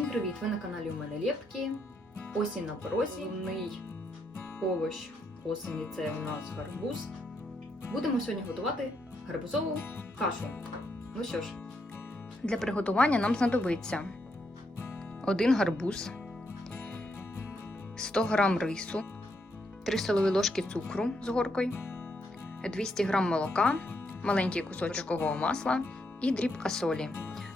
Всім привіт! Ви на каналі у мене Лєпки. Осінь на порозі. Головний овощ осені це у нас гарбуз. Будемо сьогодні готувати гарбузову кашу. Ну що ж, для приготування нам знадобиться один гарбуз, 100 г рису, 3 столові ложки цукру з горкою, 200 г молока, маленький кусочок масла і дрібка солі.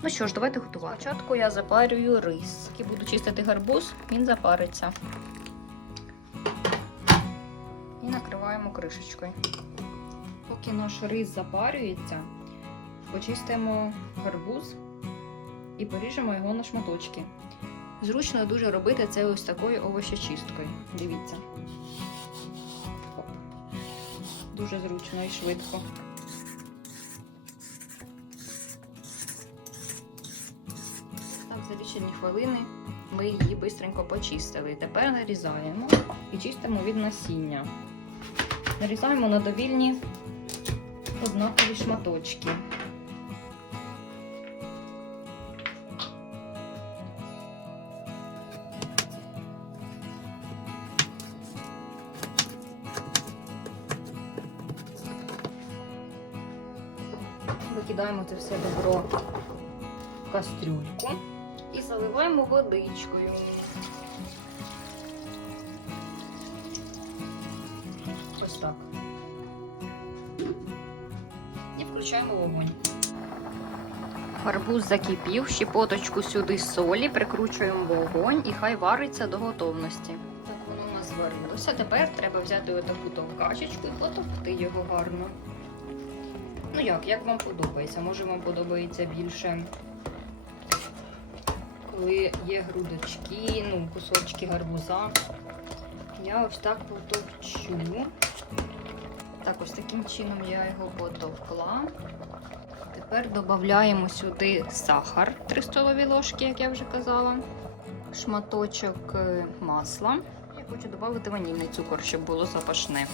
Ну що ж, давайте готувати. Спочатку я запарюю рис. І буду чистити гарбуз, він запариться. І накриваємо кришечкою. Поки наш рис запарюється, почистимо гарбуз і поріжемо його на шматочки. Зручно дуже робити це ось такою овощечисткою. Дивіться. Дуже зручно і швидко. Лічені хвилини ми її швидко почистили. Тепер нарізаємо і чистимо від насіння. Нарізаємо на довільні однакові шматочки. Викидаємо це все добро в кастрюльку і заливаємо водичкою. Ось так. І включаємо вогонь. Гарбуз закипів, щепоточку сюди солі, прикручуємо вогонь і хай вариться до готовності. Так воно у нас зварилося. Тепер треба взяти отаку товкачечку і потовкти його гарно. Ну як, як вам подобається? Може вам подобається більше коли є грудочки, ну, кусочки гарбуза. Я ось так потовчу. Так, ось таким чином я його потовкла. Тепер додаємо сюди сахар 3 столові ложки, як я вже казала, шматочок е, масла. Я хочу додати ванільний цукор, щоб було запашне.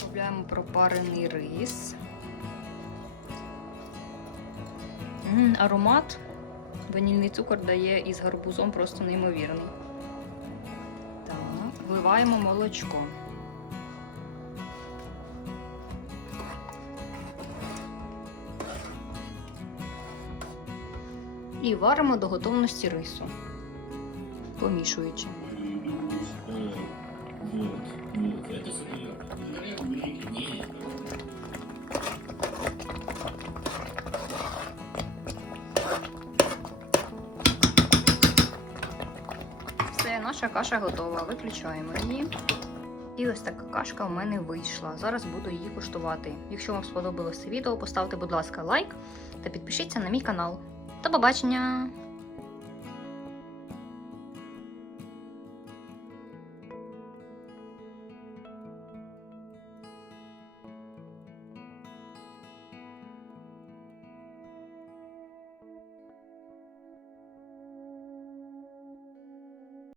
Додаємо пропарений рис. Аромат ванільний цукор дає із гарбузом просто неймовірний. Так, вливаємо молочко. І варимо до готовності рису, помішуючи. Наша каша готова. Виключаємо її. І ось така кашка у мене вийшла. Зараз буду її куштувати. Якщо вам сподобалося відео, поставте, будь ласка, лайк та підпишіться на мій канал. До побачення!